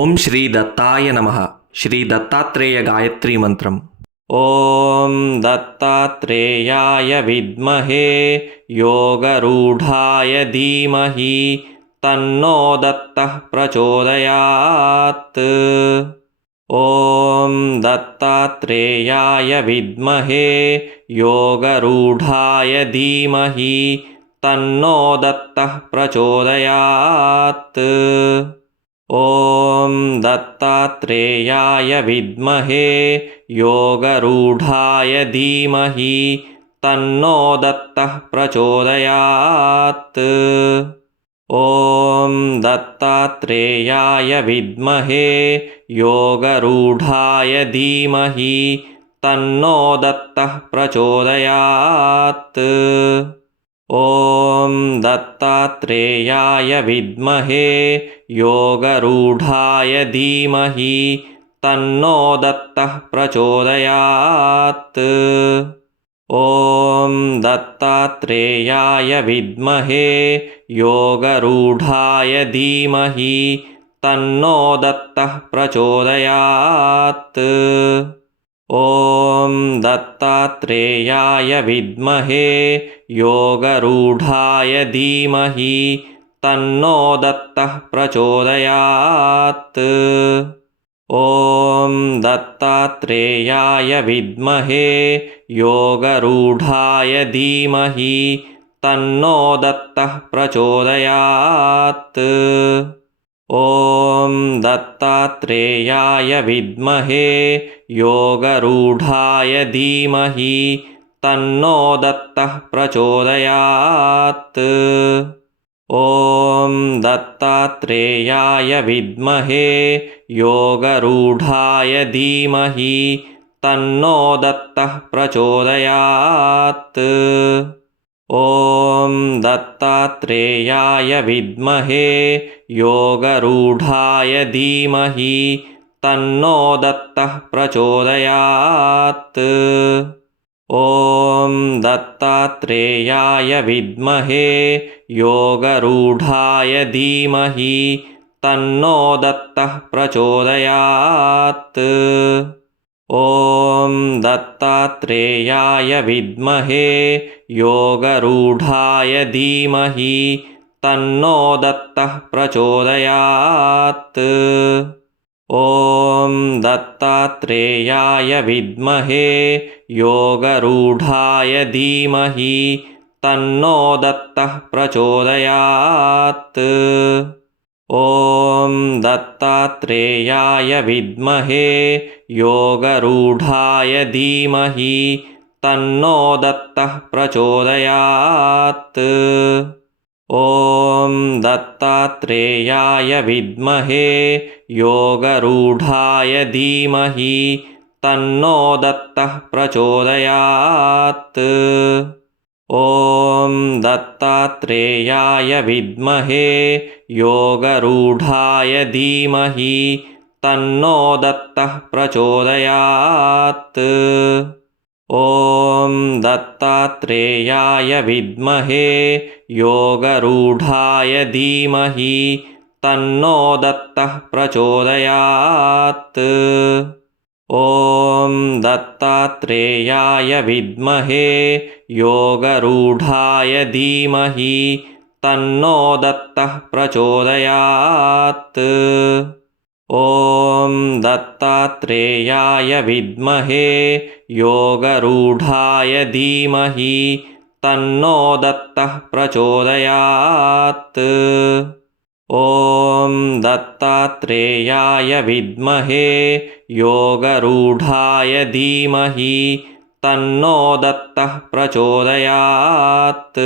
ओम श्री दत्ताय नमः। श्री दत्तात्रेय गायत्री मंत्रम। ओम दत्तात्रेयाय विद्महे योगरूढ़ाय धीमहि तन्नो दत्तः प्रचोदयात्। ओम दत्तात्रेयाय विद्महे योगरूढ़ाय धीमहि तन्नो दत्तः प्रचोदयात्। ओम दत्तात्रेयाय विद्महे योगरूढ़ाय धीमहि तन्नो दत्तः प्रचोदयात्। ओम दत्तात्रेयाय विद्महे योगरूढ़ाय धीमहि तन्नो दत्तः प्रचोदयात्। ओम दत्तात्रेयाय विद्महे योगरूढ़ाय धीमहि तन्नो दत्तः प्रचोदयात्। ओम दत्तात्रेयाय विद्महे योगरूढ़ाय धीमहि तन्नो दत्तः प्रचोदयात्। ओम दत्तात्रेयाय विद्महे योगरूढ़ाय धीमहि तन्नो दत्तः प्रचोदयात्। ओम दत्तात्रेयाय विद्महे योगरूढ़ाय धीमहि तन्नो दत्तः प्रचोदयात्। ओम दत्तात्रेयाय विद्महे योगरूढ़ाय धीमहि तन्नो दत्तः प्रचोदयात्। ओम दत्तात्रेयाय विद्महे योगरूढ़ाय धीमहि तन्नो दत्तः प्रचोदयात्। ओम दत्तात्रेयाय विद्महे योगरूढ़ाय धीमहि तन्नो दत्तः प्रचोदयात्। ओम दत्तात्रेयाय विद्महे योगरूढ़ाय धीमहि तन्नो दत्तः प्रचोदयात्। ओम दत्तात्रेयाय विद्महे योगरूढ़ाय धीमहि तन्नो दत्तः प्रचोदयात्। ओम दत्तात्रेयाय विद्महे योगरूढ़ाय धीमहि तन्नो दत्तः प्रचोदयात्। ओम दत्तात्रेयाय विद्महे योगरूढ़ाय धीमहि तन्नो दत्तः प्रचोदयात्। ओम दत्तात्रेयाय विद्महे योगरूढ़ाय धीमहि तन्नो दत्तः प्रचोदयात्। ओम दत्तात्रेयाय विद्महे योगरूढ़ाय धीमहि तन्नो दत्तः प्रचोदयात्। ओम दत्तात्रेयाय विद्महे योगरूढ़ाय धीमहि तन्नो दत्तः प्रचोदयात्। ओम दत्तात्रेयाय विद्महे योगरूढ़ाय धीमहि तन्नो दत्तः प्रचोदयात्। ओम दत्तात्रेयाय विद्महे योगरूढ़ाय धीमहि तन्नो दत्तः प्रचोदयात्। ओम दत्तात्रेयाय विद्महे योगरूढ़ाय धीमहि तन्नो दत्तः प्रचोदयात्।